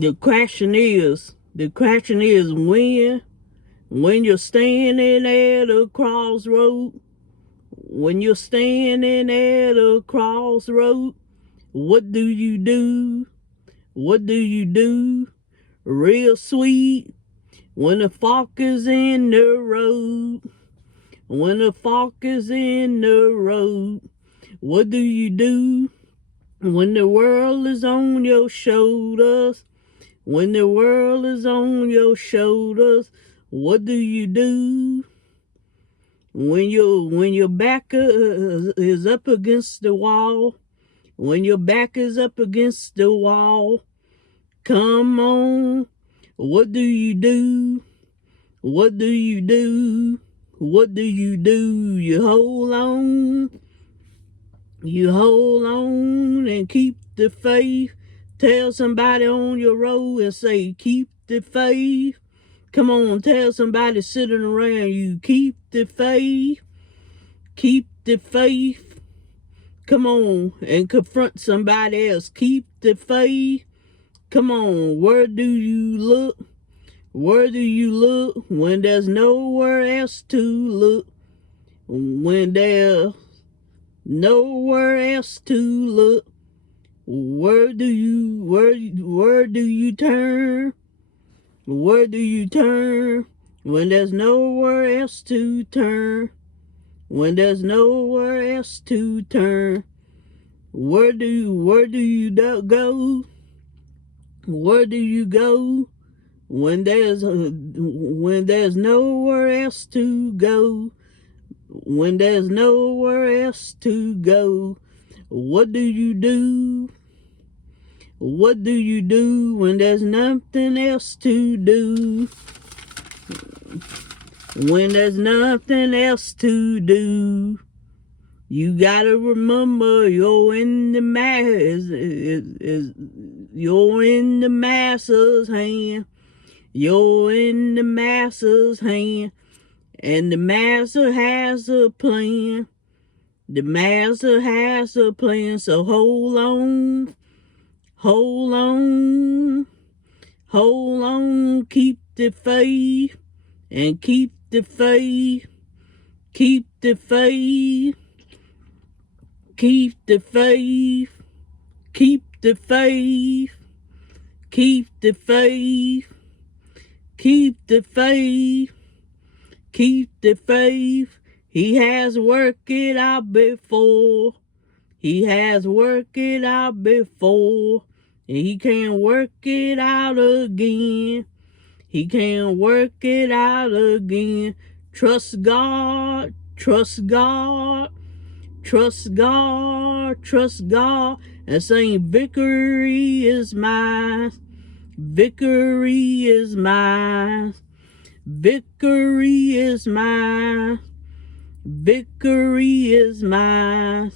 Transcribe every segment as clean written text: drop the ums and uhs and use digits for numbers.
The question is when you're standing at a crossroad, when you're standing at a crossroad, what do you do? What do you do? Real sweet when the fork is in the road. When the fork is in the road, what do you do? When the world is on your shoulders, when the world is on your shoulders, what do you do? When your back is up against the wall, when your back is up against the wall, come on, what do you do? What do you do? What do you do? You hold on. You hold on and keep the faith. Tell somebody on your road and say, keep the faith. Come on, tell somebody sitting around you, keep the faith. Keep the faith. Come on and confront somebody else. Keep the faith. Come on, where do you look? Where do you look when there's nowhere else to look? When there's nowhere else to look, where do you turn? Where do you turn when there's nowhere else to turn? When there's nowhere else to turn, where do you go? Where do you go when there's nowhere else to go? When there's nowhere else to go, what do you do? What do you do when there's nothing else to do? When there's nothing else to do, you gotta remember you're in the you're in the master's hand. You're in the master's hand. And the master has a plan. The master has a plan. So hold on. Hold on. Hold on. Keep the faith. And keep the faith. Keep the faith. Keep the faith. Keep the faith. Keep the faith. Keep the faith. Keep the faith. He has worked it out before. He has worked it out before. And he can work it out again. He can work it out again. Trust God. Trust God. Trust God. Trust God. And saying victory is mine. Victory is mine. Victory is mine. Victory is mine.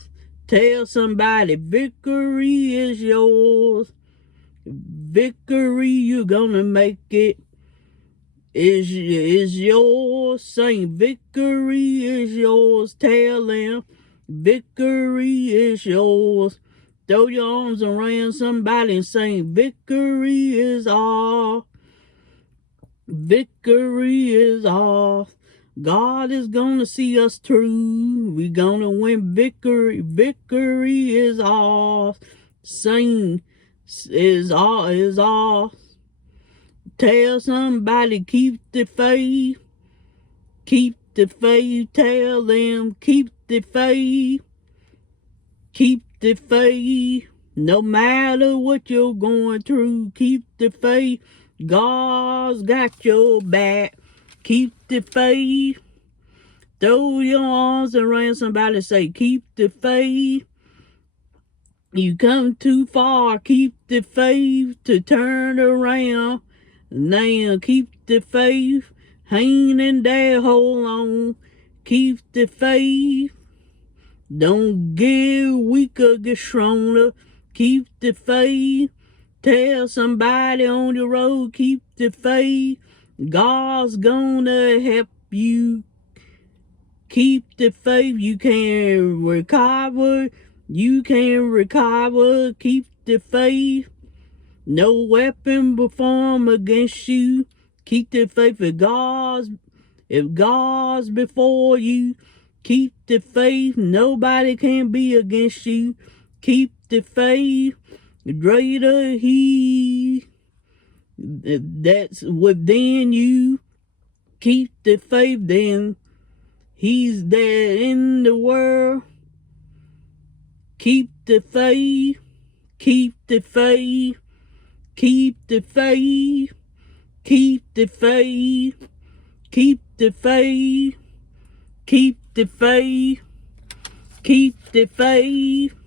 Tell somebody victory is yours. Victory, you're gonna make it. Is yours. Saying victory is yours. Tell them victory is yours. Throw your arms around somebody and saying victory is all. Victory is ours. God is gonna see us through. We gonna win victory. Victory is ours. Sing is ours. Tell somebody keep the faith. Keep the faith. Tell them keep the faith. Keep the faith. No matter what you're going through, keep the faith. God's got your back. Keep the faith. Throw your arms around somebody. Say, keep the faith. You come too far. Keep the faith to turn around. Now, keep the faith. Hang in there. Hold on. Keep the faith. Don't get weaker, get stronger. Keep the faith. Tell somebody on the road, keep the faith. God's gonna help you. Keep the faith. You can recover. You can recover. Keep the faith. No weapon will form against you. Keep the faith if God's before you. Keep the faith, nobody can be against you. Keep the faith, greater he that's within you. Keep the faith, then he's there in the world. Keep the faith, keep the faith, keep the faith, keep the faith, keep the faith, keep the faith, keep the faith.